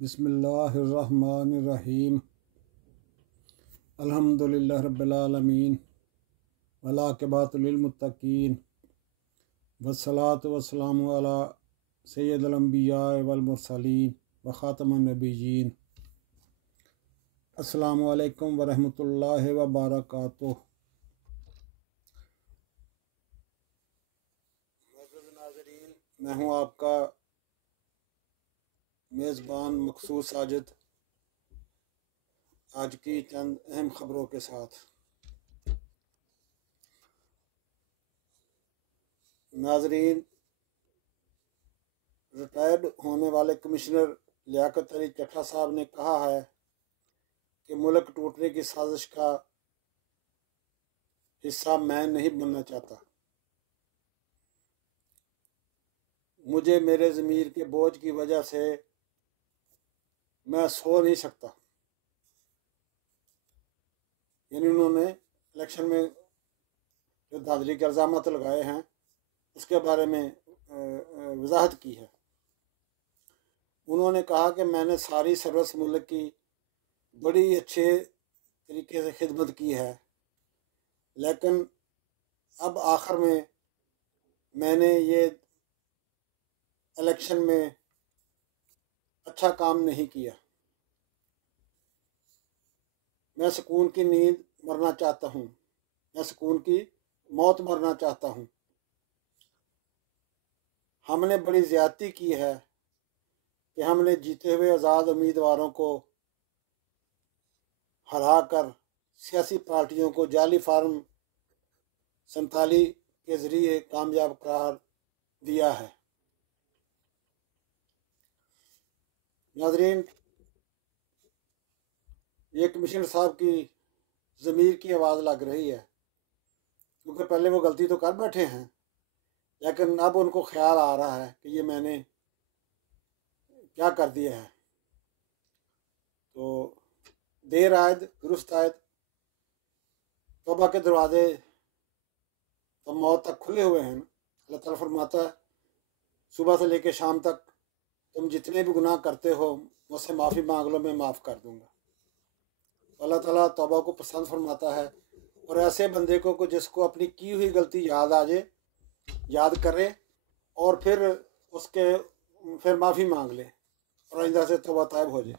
बिस्मिल्लाहिर्रहमानिर्रहीम। अल्हम्दुलिल्लाहि रब्बिल आलमीन वल आक़िबतु लिल मुत्तक़ीन वस्सलातु वस्सलामु अला सय्यिदिल अंबिया वल मुरसलीन व ख़ातमुन नबिय्यीन। अस्सलामु अलैकुम व रहमतुल्लाहि व बरकातुहू। नाज़रीन, मैं हूँ आपका मेज़बान मक़सूद साजिद, आज की चंद अहम खबरों के साथ। नाज़रीन, रिटायर्ड होने वाले कमिश्नर लियाकत अली चट्टा साहब ने कहा है कि मुल्क टूटने की साजिश का हिस्सा मैं नहीं बनना चाहता। मुझे मेरे ज़मीर के बोझ की वजह से मैं सो नहीं सकता। यानी उन्होंने इलेक्शन में जो धांधली के इल्ज़ामात लगाए हैं उसके बारे में वजाहत की है। उन्होंने कहा कि मैंने सारी सर्विस मुल्क की बड़ी अच्छे तरीके से खिदमत की है, लेकिन अब आखिर में मैंने ये इलेक्शन में अच्छा काम नहीं किया। मैं सुकून की नींद मरना चाहता हूँ, मैं सुकून की मौत मरना चाहता हूँ। हमने बड़ी ज़्यादती की है कि हमने जीते हुए आज़ाद उम्मीदवारों को हरा कर सियासी पार्टियों को जाली फार्म 47 के ज़रिए कामयाब करार दिया है। नाज़रीन, ये कमिश्नर साहब की ज़मीर की आवाज़ लग रही है, क्योंकि पहले वो गलती तो कर बैठे हैं, लेकिन अब उनको ख्याल आ रहा है कि ये मैंने क्या कर दिया है। तो देर आयद दुरुस्त आयद, तौबा के दरवाजे तो मौत तक खुले हुए हैं। अल्लाह ताला फरमाता है, सुबह से लेकर शाम तक तुम जितने भी गुनाह करते हो मुझसे माफ़ी मांग लो, मैं माफ़ कर दूंगा। अल्लाह ताला तौबा को पसंद फरमाता है, और ऐसे बंदे को जिसको अपनी की हुई गलती याद आ जाए, याद करे और फिर माफ़ी मांग ले और आइंदा से तौबा तायब हो जाए।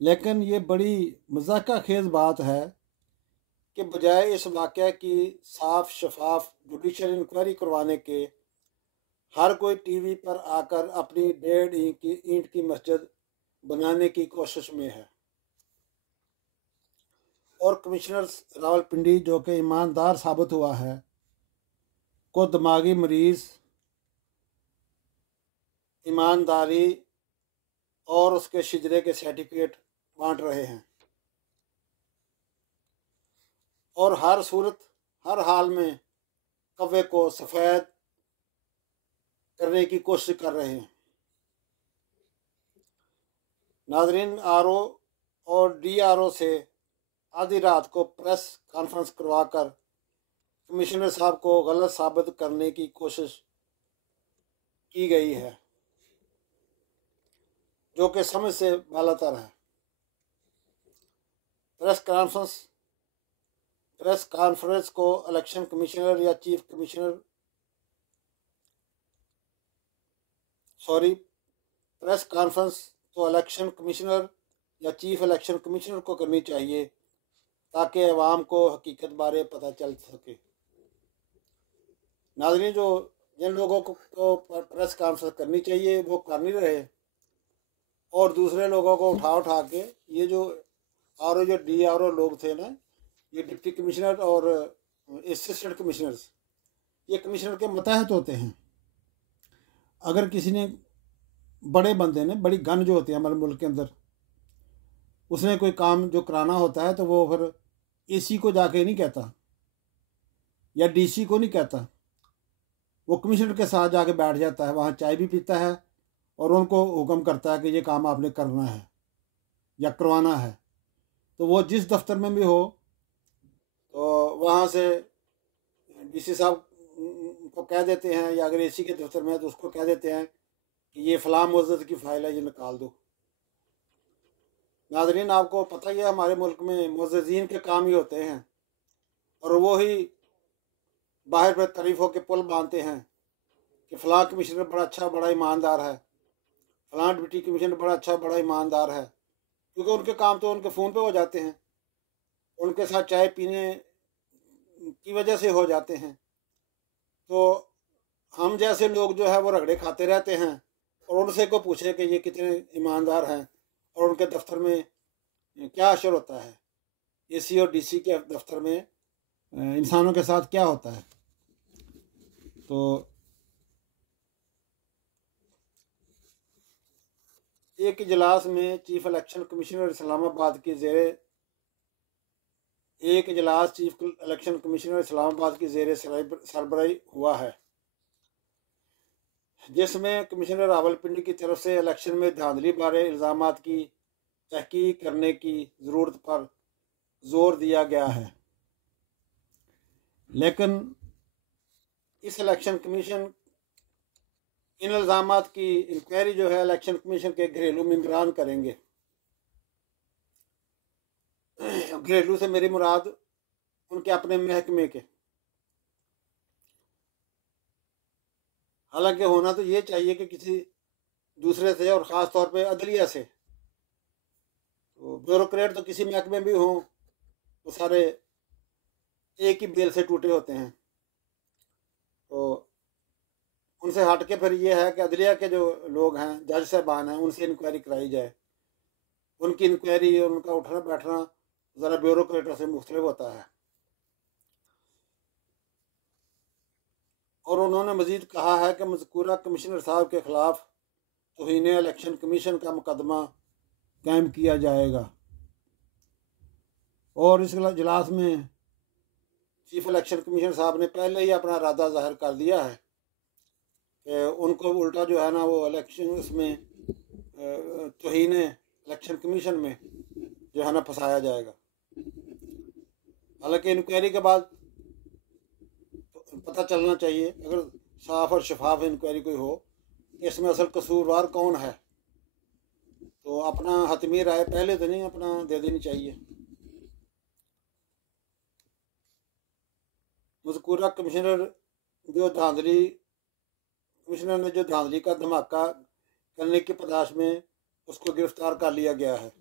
लेकिन ये बड़ी मज़ाक़ा खेज़ बात है कि बजाय इस वाक़या की साफ शफाफ जुडिशल इंक्वायरी करवाने के, हर कोई टीवी पर आकर अपनी 1.5 ईंट की मस्जिद बनाने की कोशिश में है। और कमिश्नर रावलपिंडी, जो कि ईमानदार साबित हुआ है, को दिमागी मरीज़, ईमानदारी और उसके शिजरे के सर्टिफिकेट बांट रहे हैं, और हर सूरत हर हाल में कव्वे को सफ़ेद करने की कोशिश कर रहे हैं। नाजरीन, आरओ और डीआरओ से आधी रात को प्रेस कॉन्फ्रेंस करवाकर कमिश्नर साहब को गलत साबित करने की कोशिश की गई है, जो कि समझ से बालातर है। प्रेस कॉन्फ्रेंस को इलेक्शन कमिश्नर या चीफ कमिश्नर प्रेस कॉन्फ्रेंस तो इलेक्शन कमिश्नर या चीफ इलेक्शन कमिश्नर को करनी चाहिए, ताकि अवाम को हकीकत बारे पता चल सके। नाज़रीन, जिन लोगों को प्रेस कॉन्फ्रेंस करनी चाहिए वो कर नहीं रहे, और दूसरे लोगों को उठा के ये जो डीआरओ लोग थे ना, ये डिप्टी कमिश्नर और असिस्टेंट कमिश्नर्स, ये कमिश्नर के मतहत होते हैं। अगर किसी ने बड़े बंदे ने, बड़ी गन जो होती है हमारे मुल्क के अंदर, उसने कोई काम जो कराना होता है तो वो फिर एसी को जाके नहीं कहता या डीसी को नहीं कहता, वो कमिश्नर के साथ जाके बैठ जाता है, वहाँ चाय भी पीता है और उनको हुक्म करता है कि ये काम आपने करना है या करवाना है। तो वो जिस दफ्तर में भी हो, तो वहाँ से डीसी साहब को कह देते हैं, या अगर एसी के दफ्तर में है तो उसको कह देते हैं कि ये फ़लाँ मुअज़्ज़ज़ की फ़ाइल है, ये निकाल दो। नाज़रीन, आपको पता ही है हमारे मुल्क में मुअज़्ज़ज़ीन के काम ही होते हैं और वो ही बाहर पर तारीफ़ों के पुल बांधते हैं कि फ़लाँ कमिश्नर बड़ा अच्छा, बड़ा ईमानदार है, फ़लाँ डिप्टी कमिश्नर बड़ा अच्छा, बड़ा ईमानदार है। क्योंकि उनके काम तो उनके फ़ोन पे हो जाते हैं, उनके साथ चाय पीने की वजह से हो जाते हैं। तो हम जैसे लोग जो है वो रगड़े खाते रहते हैं और उनसे को पूछे कि ये कितने ईमानदार हैं और उनके दफ्तर में क्या असर होता है, एसी और डीसी के दफ्तर में इंसानों के साथ क्या होता है। तो एक इजलास में चीफ इलेक्शन कमिश्नर इस्लामाबाद की एक इजलास चीफ इलेक्शन कमिश्नर इस्लामाबाद की ज़ेर सरबराही हुआ है, जिसमें कमिश्नर रावलपिंडी की तरफ से इलेक्शन में धांधली बारे इल्ज़ामात की तहकीक करने की ज़रूरत पर जोर दिया गया है। लेकिन इस इलेक्शन कमीशन इन इल्ज़ामात की इंक्वायरी जो है इलेक्शन कमीशन के घरेलू मेंबरान करेंगे। घरेलू से मेरी मुराद उनके अपने महकमे के। हालांकि होना तो ये चाहिए कि किसी दूसरे से और ख़ास तौर पे अदलिया से। तो ब्यूरोक्रेट तो किसी महकमे भी हों तो सारे एक ही बेल से टूटे होते हैं। तो उनसे हट के फिर ये है कि अदलिया के जो लोग हैं, जज साहबान हैं, उनसे इंक्वायरी कराई जाए। उनकी इंक्वायरी और उनका उठना बैठना ज़रा ब्यूरोक्रेटों से मुख्तलिफ होता है। और उन्होंने मज़ीद कहा है कि मज़कूरा कमिश्नर साहब के ख़िलाफ़ तौहीन इलेक्शन कमीशन का मुकदमा कायम किया जाएगा। और इस इजलास में चीफ इलेक्शन कमीशन साहब ने पहले ही अपना इरादा ज़ाहिर कर दिया है कि उनको उल्टा जो है ना वो इलेक्शन उसमें तौहीन इलेक्शन कमीशन में जो है ना फंसाया जाएगा। हालांकि इंक्वायरी के बाद पता चलना चाहिए, अगर साफ और शफाफ इंक्वायरी कोई हो कि इसमें असल कसूरवार कौन है, तो अपना हतमी राय पहले तो नहीं अपना दे देनी चाहिए। मज़कूरा कमिश्नर ने जो धांधली का धमाका करने की तलाश में उसको गिरफ्तार कर लिया गया है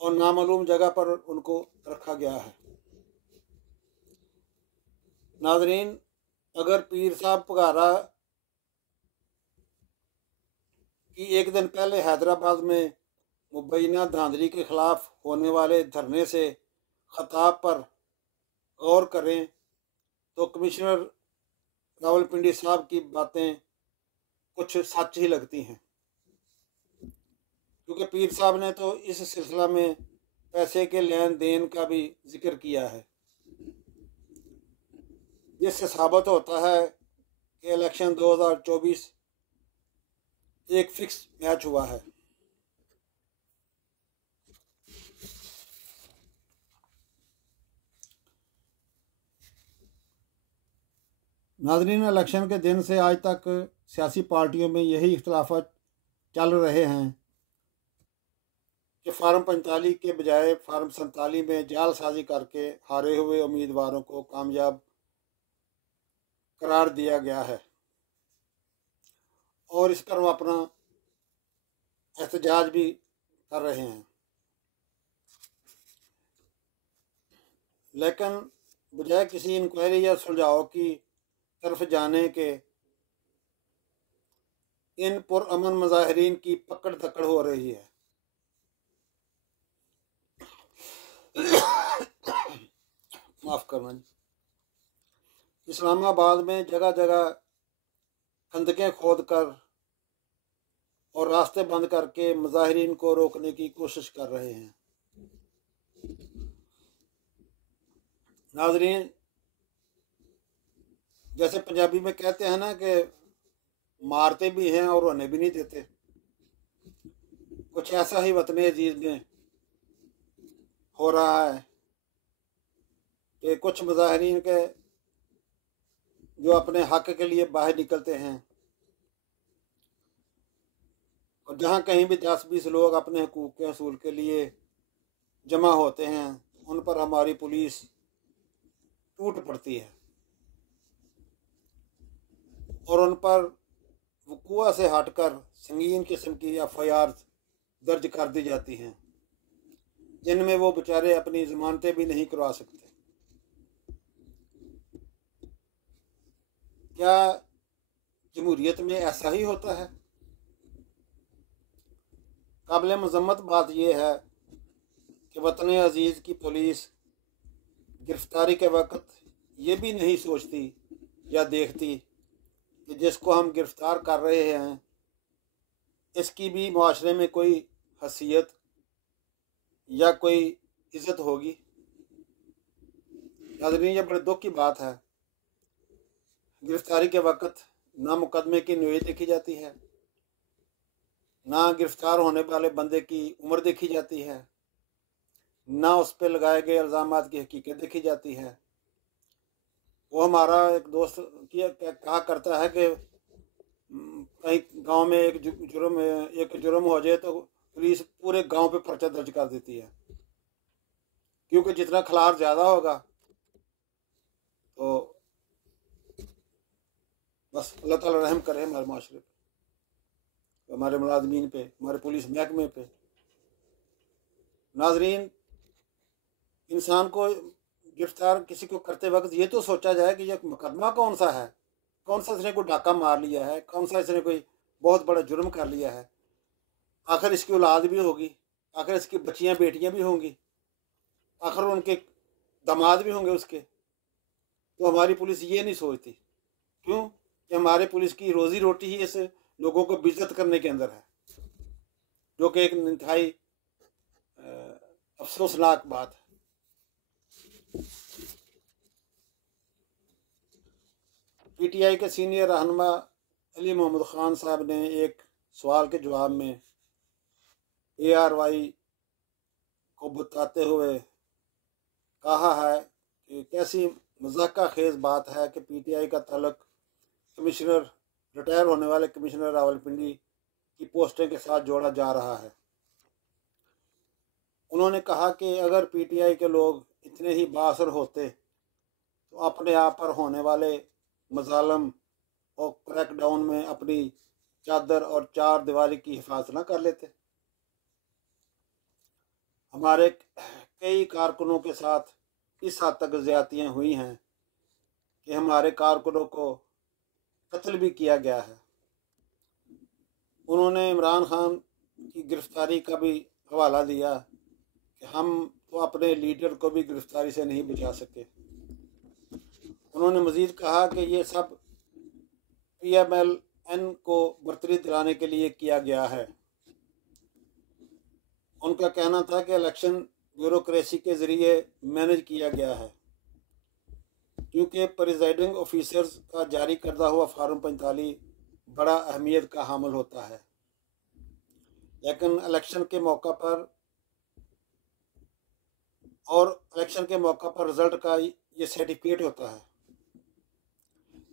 और नामालूम जगह पर उनको रखा गया है। नाजरीन, अगर पीर साहब पगारा की एक दिन पहले हैदराबाद में मुबैना धांधली के ख़िलाफ़ होने वाले धरने से ख़ताब पर गौर करें तो कमिश्नर रावलपिंडी साहब की बातें कुछ सच ही लगती हैं। क्योंकि पीर साहब ने तो इस सिलसिला में पैसे के लेन देन का भी जिक्र किया है, जिससे साबित होता है कि इलेक्शन 2024 एक फिक्स मैच हुआ है। नाज़रीन, इलेक्शन के दिन से आज तक सियासी पार्टियों में यही इख्तलाफात चल रहे हैं कि फार्म 45 के बजाय फार्म 47 में जालसाजी करके हारे हुए उम्मीदवारों को कामयाब करार दिया गया है और इस पर वो अपना एहतजाज भी कर रहे हैं। लेकिन बजाय किसी इंक्वायरी या सुलझाव की तरफ जाने के इन पुरअमन मुजाहिरीन की पकड़ धकड़ हो रही है। माफ़ करना जी। इस्लामाबाद में जगह जगह खंदकें खोद कर और रास्ते बंद करके मुजाहिरीन को रोकने की कोशिश कर रहे हैं। नाजरीन, जैसे पंजाबी में कहते हैं ना कि मारते भी हैं और रोने भी नहीं देते, कुछ ऐसा ही वतन अजीज में हो रहा है कि कुछ मुजाहिरीन के जो अपने हक के लिए बाहर निकलते हैं और जहाँ कहीं भी 10-20 लोग अपने हकूक़ के हसूल के लिए जमा होते हैं, उन पर हमारी पुलिस टूट पड़ती है और उन पर वक़ूआ से हटकर संगीन किस्म की एफआईआर दर्ज कर दी जाती हैं, जिनमें वो बेचारे अपनी ज़मानतें भी नहीं करवा सकते। क्या जमहूरियत में ऐसा ही होता है? काबिल मज़म्मत बात यह है कि वतन अज़ीज़ की पुलिस गिरफ़्तारी के वक्त ये भी नहीं सोचती या देखती कि जिसको हम गिरफ़्तार कर रहे हैं इसकी भी माशरे में कोई हैसियत या कोई इज़्ज़त होगी। नाज़रीन, ये बड़े दुख की बात है। गिरफ़्तारी के वक्त ना मुकदमे की नौईयत देखी जाती है, ना गिरफ़्तार होने वाले बंदे की उम्र देखी जाती है, ना उस पर लगाए गए इल्ज़ामात की हकीकत देखी जाती है। वो हमारा एक दोस्त कहा करता है कि कहीं गांव में एक जुर्म हो जाए तो पुलिस पूरे गांव पे पर्चा दर्ज कर देती है, क्योंकि जितना खलार ज़्यादा होगा तो बस अल्लाह ताला रहम करे हमारे माशरे पे, हमारे मुलाजमीन पे, हमारे पुलिस महकमे पे। नाजरीन, इंसान को गिरफ्तार किसी को करते वक्त ये तो सोचा जाए कि यह मुकदमा कौन सा है, कौन सा इसने कोई डाका मार लिया है, कौन सा इसने कोई बहुत बड़ा जुर्म कर लिया है, आखिर इसकी औलाद भी होगी, आखिर इसकी बच्चियां बेटियां भी होंगी, आखिर उनके दामाद भी होंगे उसके। तो हमारी पुलिस ये नहीं सोचती। क्यों? कि हमारे पुलिस की रोजी रोटी ही इस लोगों को बेइज्जत करने के अंदर है, जो कि एक इंतहाई अफसोसनाक बात है। पीटीआई के सीनियर रहनुमा अली मोहम्मद ख़ान साहब ने एक सवाल के जवाब में ARY को बताते हुए कहा है कि कैसी मज़ाक़ा खेज़ बात है कि पीटीआई का ताल्लुक कमिश्नर, रिटायर होने वाले कमिश्नर रावलपिंडी की पोस्टिंग के साथ जोड़ा जा रहा है। उन्होंने कहा कि अगर पीटीआई के लोग इतने ही बाअसर होते तो अपने आप पर होने वाले मज़ालम और क्रैकडाउन में अपनी चादर और चार दीवारी की हिफाजत न कर लेते। हमारे कई कारकुनों के साथ इस हद तक ज़्यादतियाँ हुई हैं कि हमारे कारकुनों को कत्ल भी किया गया है। उन्होंने इमरान खान की गिरफ्तारी का भी हवाला दिया कि हम तो अपने लीडर को भी गिरफ्तारी से नहीं बचा सके। उन्होंने मज़ीद कहा कि ये सब PMLN को बरतरी दिलाने के लिए किया गया है। उनका कहना था कि इलेक्शन ब्यूरोक्रेसी के ज़रिए मैनेज किया गया है, क्योंकि प्रिजाइडिंग ऑफिसर्स का जारी करदा हुआ फार्म 45 बड़ा अहमियत का हामिल होता है, लेकिन इलेक्शन के मौका पर रिज़ल्ट का ये सर्टिफिकेट होता है।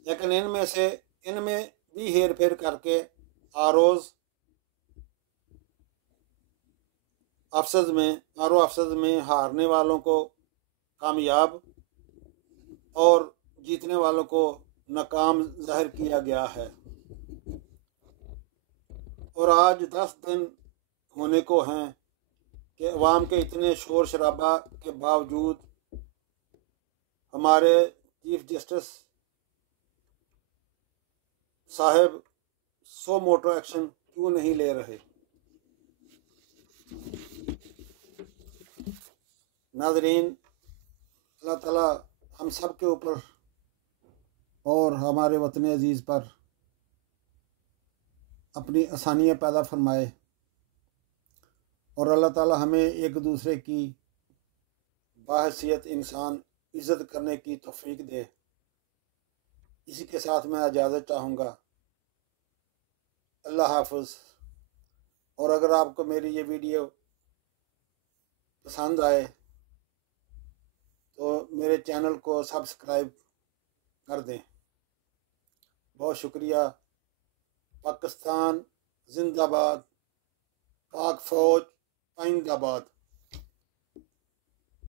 लेकिन इनमें भी हेर फेर करके आरओ अफसर्स में हारने वालों को कामयाब और जीतने वालों को नाकाम जाहिर किया गया है। और आज 10 दिन होने को हैं कि अवाम के इतने शोर शराबा के बावजूद हमारे चीफ जस्टिस साहब सो मोटो एक्शन क्यों नहीं ले रहे। नाज़रीन, अल्लाह ताला हम सब के ऊपर और हमारे वतन अज़ीज़ पर अपनी आसानियाँ पैदा फरमाए और अल्लाह ताला हमें एक दूसरे की बाहैसियत इंसान इज़्ज़त करने की तौफ़ीक दे। इसी के साथ मैं इजाज़त चाहूँगा। अल्लाह हाफ़िज़। और अगर आपको मेरी ये वीडियो पसंद आए तो मेरे चैनल को सब्सक्राइब कर दें। बहुत शुक्रिया। पाकिस्तान जिंदाबाद। पाक फौज, आइंदाबाद।